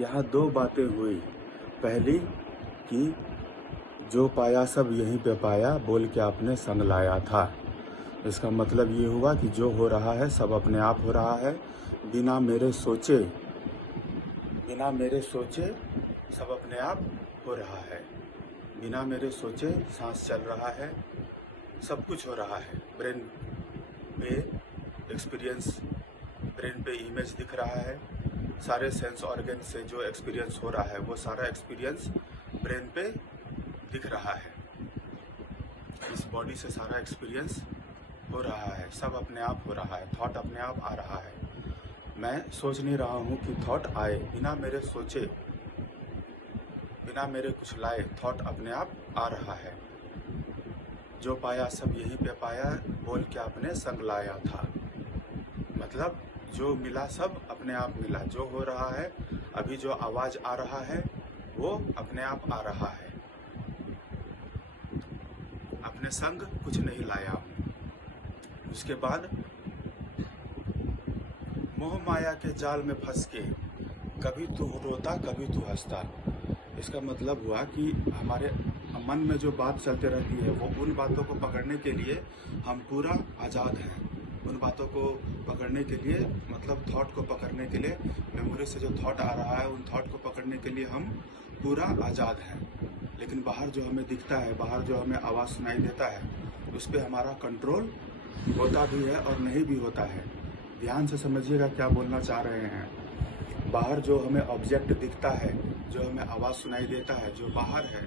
यहाँ दो बातें हुई। पहली कि जो पाया सब यहीं पे पाया बोल के आपने संग लाया था। इसका मतलब ये हुआ कि जो हो रहा है सब अपने आप हो रहा है, बिना मेरे सोचे सब अपने आप हो रहा है। बिना मेरे सोचे सांस चल रहा है, सब कुछ हो रहा है। ब्रेन पे एक्सपीरियंस, ब्रेन पे इमेज दिख रहा है, सारे सेंस ऑर्गन से जो एक्सपीरियंस हो रहा है वो सारा एक्सपीरियंस ब्रेन पे दिख रहा है। इस बॉडी से सारा एक्सपीरियंस हो रहा है, सब अपने आप हो रहा है, थॉट अपने आप आ रहा है। मैं सोच नहीं रहा हूँ कि थॉट आए, बिना मेरे सोचे, बिना मेरे कुछ लाए थॉट अपने आप आ रहा है। जो पाया सब यहीं पे पाया बोल के आपने संग लाया था। मतलब जो मिला सब अपने आप मिला। जो हो रहा है, अभी जो आवाज आ रहा है वो अपने आप आ रहा है। अपने संग कुछ नहीं लाया हूँ। उसके बाद मोह माया के जाल में फंस के कभी तू रोता कभी तू हंसता। इसका मतलब हुआ कि हमारे मन में जो बात चलते रहती है वो उन बातों को पकड़ने के लिए हम पूरा आज़ाद हैं। उन बातों को पकड़ने के लिए, मतलब थॉट को पकड़ने के लिए, मेमोरी से जो थॉट आ रहा है उन थॉट को पकड़ने के लिए हम पूरा आज़ाद हैं। लेकिन बाहर जो हमें दिखता है, बाहर जो हमें आवाज़ सुनाई देता है, उस पर हमारा कंट्रोल होता भी है और नहीं भी होता है। ध्यान से समझिएगा क्या बोलना चाह रहे हैं। बाहर जो हमें ऑब्जेक्ट दिखता है, जो हमें आवाज़ सुनाई देता है, जो बाहर है,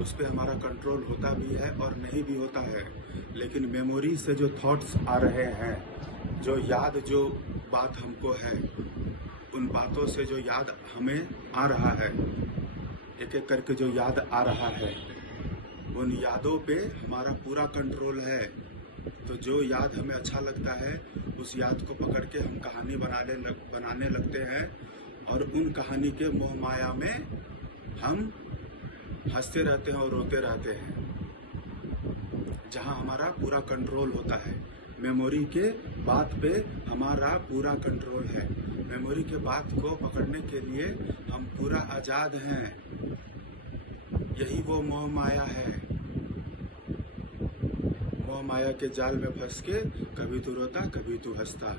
उस पर हमारा कंट्रोल होता भी है और नहीं भी होता है। लेकिन मेमोरी से जो थॉट्स आ रहे हैं, जो याद, जो बात हमको है, उन बातों से जो याद हमें आ रहा है, एक एक करके जो याद आ रहा है, उन यादों पे हमारा पूरा कंट्रोल है। तो जो याद हमें अच्छा लगता है उस याद को पकड़ के हम कहानी बनाने लगते हैं और उन कहानी के मोह माया में हम हंसते रहते हैं और रोते रहते हैं। जहाँ हमारा पूरा कंट्रोल होता है, मेमोरी के बात पे हमारा पूरा कंट्रोल है। मेमोरी के बात को पकड़ने के लिए हम पूरा आज़ाद हैं। यही वो मोह माया है। मोह माया के जाल में फंस के कभी तू रोता कभी तू हंसता।